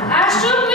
Acho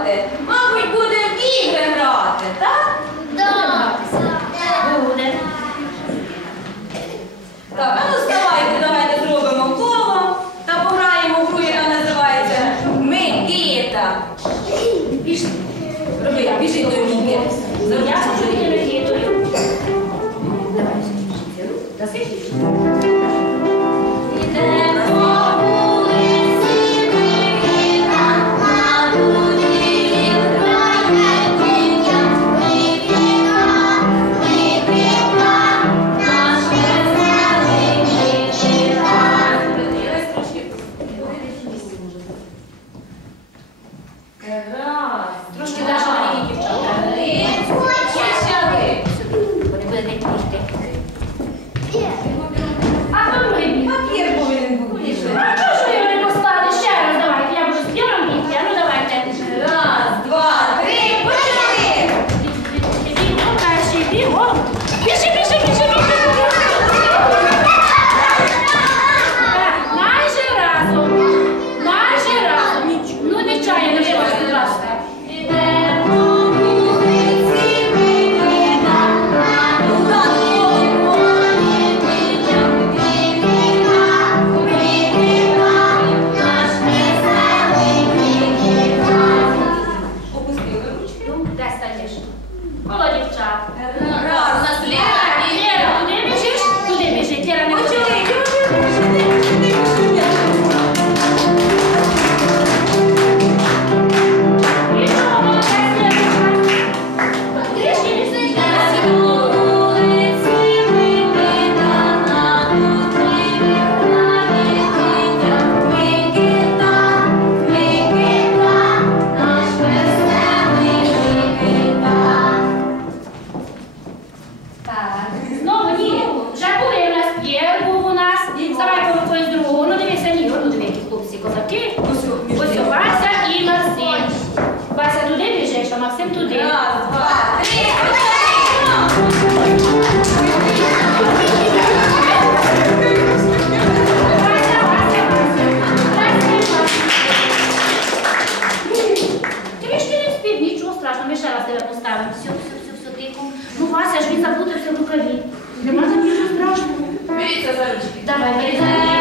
é. все, все, все, все тихо. Ну, Вася ж він заплутався в рукаві. Нема там нічого страшного. Беріться за ручки. Давай, беріться.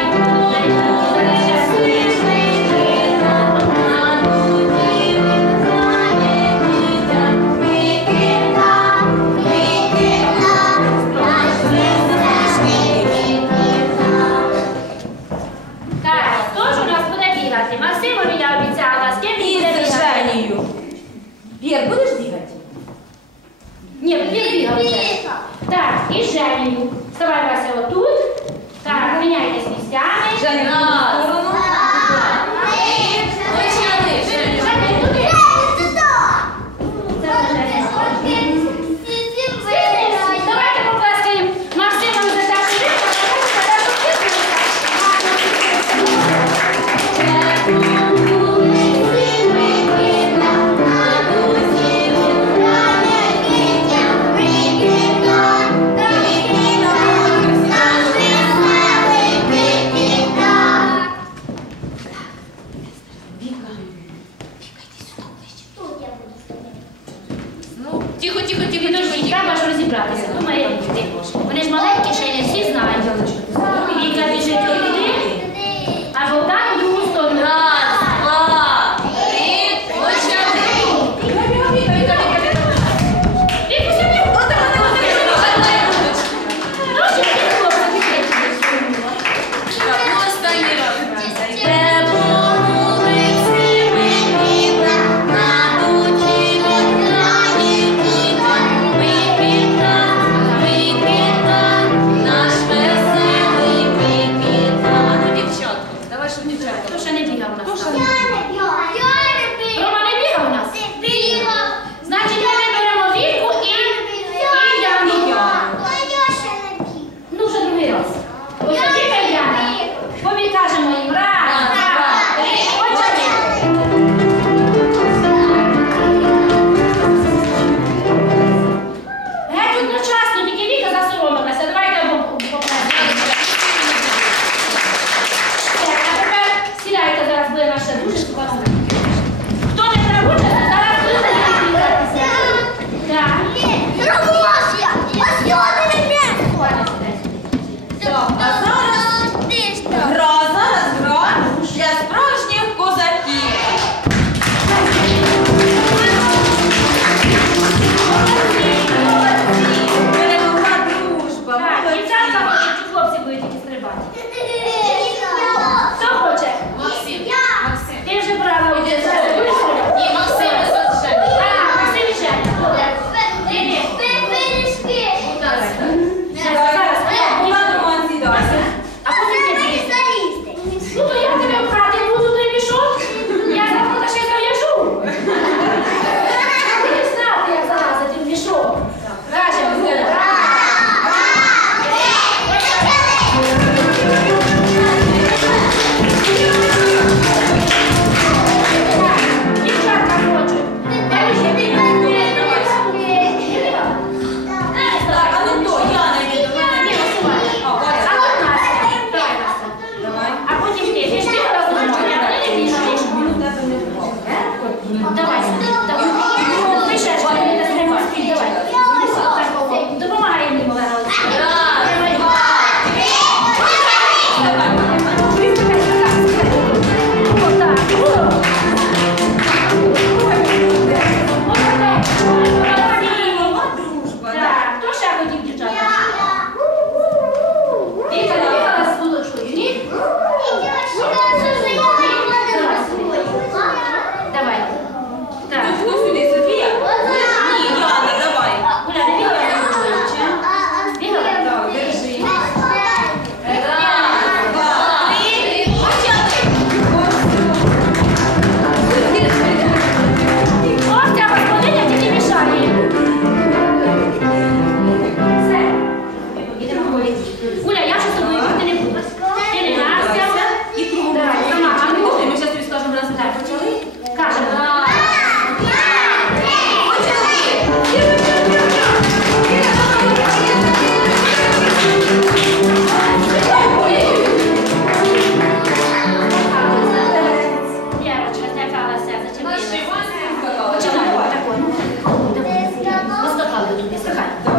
喊一个